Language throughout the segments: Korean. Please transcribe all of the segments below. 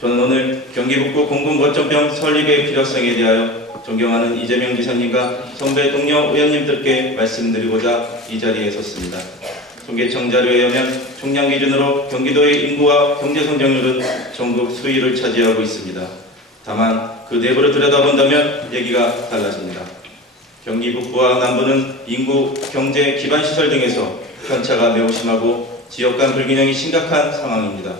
저는 오늘 경기북부 공공거점병 설립의 필요성에 대하여 존경하는 이재명 지사님과 선배 동료 의원님들께 말씀드리고자 이 자리에 섰습니다. 통계청 자료에 의하면 총량 기준으로 경기도의 인구와 경제 성장률은 전국 수위를 차지하고 있습니다. 다만 그 내부를 들여다본다면 얘기가 달라집니다. 경기 북부와 남부는 인구, 경제, 기반 시설 등에서 편차가 매우 심하고 지역 간 불균형이 심각한 상황입니다.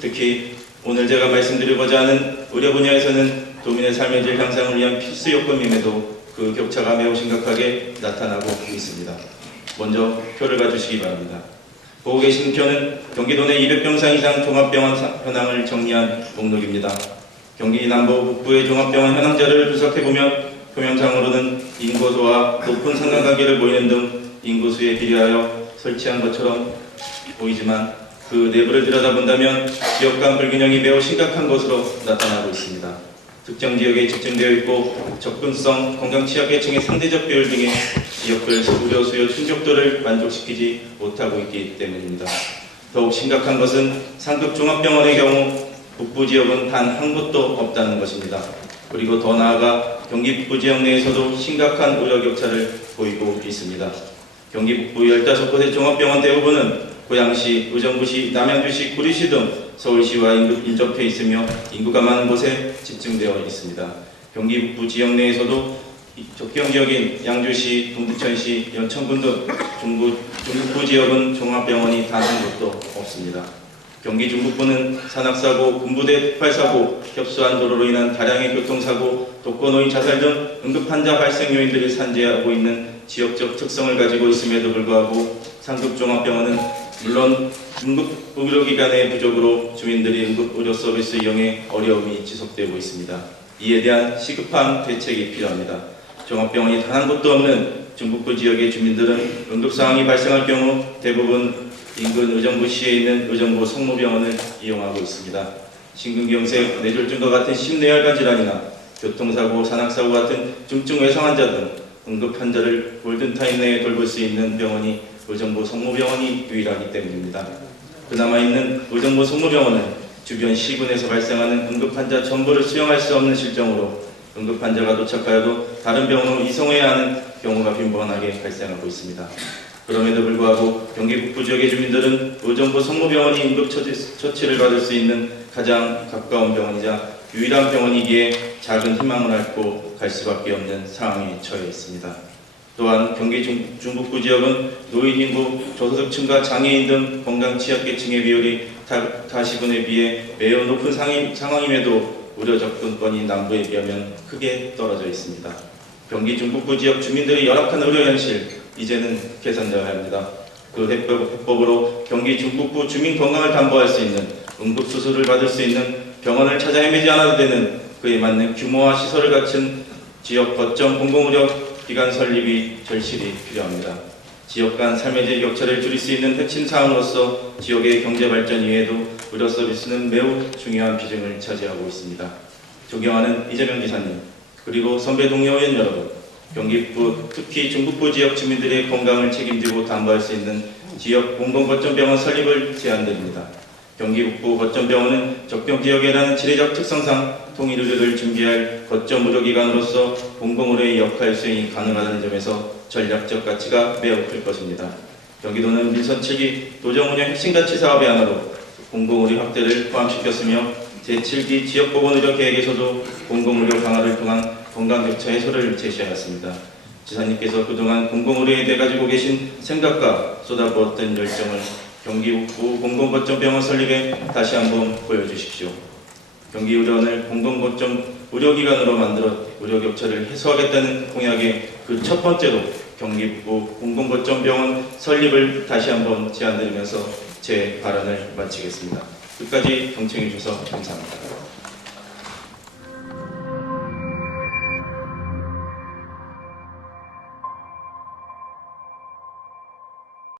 특히 오늘 제가 말씀드리고자 하는 의료 분야에서는 도민의 삶의 질 향상을 위한 필수 요건임에도 그 격차가 매우 심각하게 나타나고 있습니다. 먼저 표를 봐주시기 바랍니다. 보고 계신 표는 경기도 내 200병상 이상 종합병원 현황을 정리한 목록입니다. 경기 남부 북부의 종합병원 현황 자료를 분석해보면 표면상으로는 인구수와 높은 상관관계를 보이는 등 인구수에 비례하여 설치한 것처럼 보이지만 그 내부를 들여다본다면 지역 간 불균형이 매우 심각한 것으로 나타나고 있습니다. 특정 지역에 집중되어 있고 접근성, 건강 취약계층의 상대적 비율 등의 지역별 의료 수요 충족도를 만족시키지 못하고 있기 때문입니다. 더욱 심각한 것은 상급 종합병원의 경우 북부 지역은 단 한 곳도 없다는 것입니다. 그리고 더 나아가 경기 북부 지역 내에서도 심각한 의료 격차를 보이고 있습니다. 경기 북부 15곳의 종합병원 대부분은 고양시, 의정부시, 남양주시, 구리시 등 서울시와 인접해 있으며 인구가 많은 곳에 집중되어 있습니다. 경기 북부 지역 내에서도 접경 지역인 양주시, 동두천시, 연천군 등 중북부 지역은 종합병원이 단 한 곳도 없습니다. 경기 중북부는 산악사고, 군부대 폭발사고, 협소한 도로로 인한 다량의 교통사고, 독거노인 자살 등 응급환자 발생 요인들이 산재하고 있는 지역적 특성을 가지고 있음에도 불구하고 상급 종합병원은 물론 응급의료기관의 부족으로 주민들이 응급의료 서비스 이용에 어려움이 지속되고 있습니다. 이에 대한 시급한 대책이 필요합니다. 종합병원이 단 한 곳도 없는 중북부 지역의 주민들은 응급상황이 발생할 경우 대부분 인근 의정부시에 있는 의정부 성모병원을 이용하고 있습니다. 심근경색, 뇌졸중과 같은 심뇌혈관 질환이나 교통사고, 산악사고 같은 중증 외상 환자 등 응급 환자를 골든타임 내에 돌볼 수 있는 병원이 의정부 성모병원이 유일하기 때문입니다. 그나마 있는 의정부 성모병원은 주변 시군에서 발생하는 응급 환자 전부를 수용할 수 없는 실정으로 응급 환자가 도착하여도 다른 병원으로 이송해야 하는 경우가 빈번하게 발생하고 있습니다. 그럼에도 불구하고 경기 북부 지역의 주민들은 의정부 성모병원이 응급처치를 받을 수 있는 가장 가까운 병원이자 유일한 병원이기에 작은 희망을 앓고 갈 수밖에 없는 상황에 처해 있습니다. 또한 경기 중북부 지역은 노인 인구, 저소득층과 장애인 등 건강 취약계층의 비율이 타시군에 비해 매우 높은 상황임에도 의료 접근권이 남부에 비하면 크게 떨어져 있습니다. 경기 중북부 지역 주민들의 열악한 의료 현실, 이제는 개선되어야 합니다. 그 해법으로 경기 중북부 주민 건강을 담보할 수 있는 응급수술을 받을 수 있는 병원을 찾아 헤매지 않아도 되는 그에 맞는 규모와 시설을 갖춘 지역 거점 공공의료 기관 설립이 절실히 필요합니다. 지역 간 삶의 질 격차를 줄일 수 있는 핵심 사항으로서 지역의 경제 발전 이외에도 의료 서비스는 매우 중요한 비중을 차지하고 있습니다. 존경하는 이재명 지사님, 그리고 선배 동료 의원 여러분, 경기북부, 특히 중북부 지역 주민들의 건강을 책임지고 담보할 수 있는 지역 공공거점병원 설립을 제안드립니다. 경기북부 거점병원은 접경 지역이라는 지리적 특성상 통일의료를 준비할 거점 의료기관으로서 공공의료의 역할 수행이 가능하다는 점에서 전략적 가치가 매우 클 것입니다. 경기도는 민선 7기 도정운영 핵심가치 사업의 하나로 공공의료 확대를 포함시켰으며 제7기 지역보건의료 계획에서도 공공의료 강화를 통한 건강격차 해소를 제시하였습니다. 지사님께서 그동안 공공의료에 대해 가지고 계신 생각과 쏟아부었던 열정을 경기북부 공공거점병원 설립에 다시 한번 보여주십시오. 경기의료원을 공공거점 의료기관으로 만들어 의료격차를 해소하겠다는 공약의 그 첫 번째로 경기북부 공공거점병원 설립을 다시 한번 제안드리면서 제 발언을 마치겠습니다. 끝까지 경청해 주셔서 감사합니다.